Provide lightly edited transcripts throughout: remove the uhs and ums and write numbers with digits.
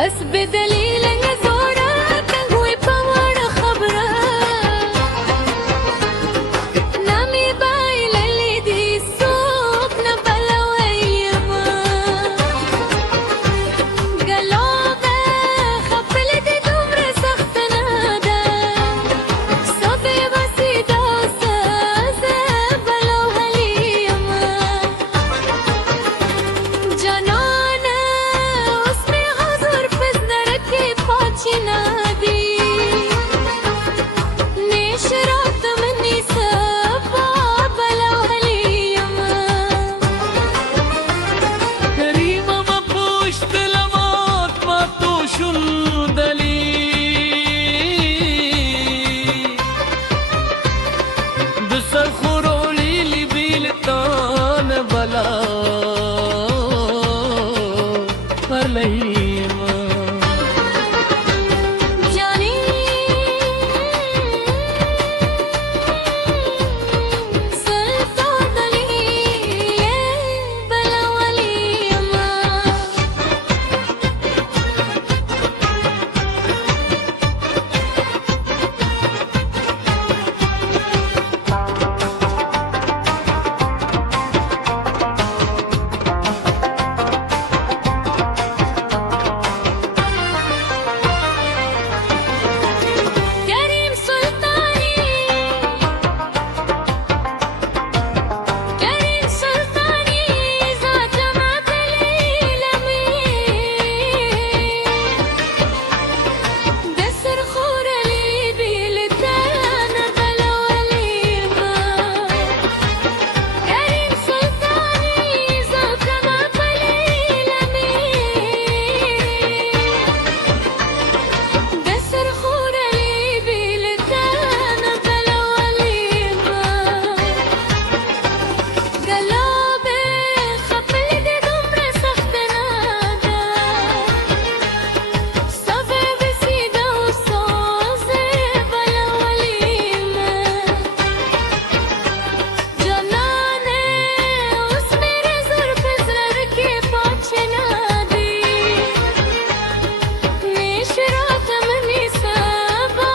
بس بدلیل نزورات هوی پوار خبره نمی بایل لی دی سوق نبلا ویما قلوبه خفل دی دمر سخت ناده صبي بسيطة وسازة بلا وهليما جنانه اسمي حضور بزنركي باتشي نادي نشرت مني سبا بلا وهليما كريمة ما بوش تلمات ما توشو الدليل دسر خرولي لي بيلتان بلا فرليما جاني سلطة دليل بلا وليما كريم سلطاني كريم سلطاني ذات جماعة العلمين دسر خور لي بلدان بلا وليما كريم سلطاني ذات جماعة العلمين دسر خور لي بلدان بلا وليما قلبي خفل دي دمر سخت ناده صفي بسيدة وصوصي بلا وليما جناني واسمي رزر بزرركي باتشي نادي نشرت مني سبا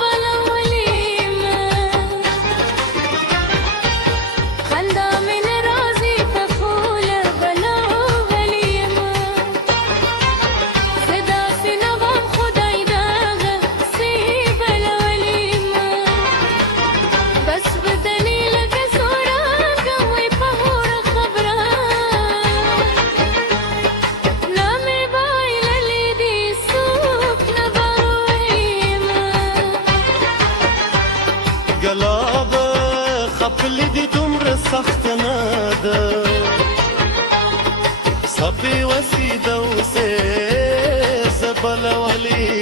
بلا وليما خلدا من رازي تفولة بلا وليما صدا في نغم خداي داغة سي بلا وليما بس بدليلك صورة قوي بهور خبرة نامي بايلة لي دي سوق نبارو ويما قلابه خفل دي دمر سخت ناده صبي وسيده وسيزه بلا ولي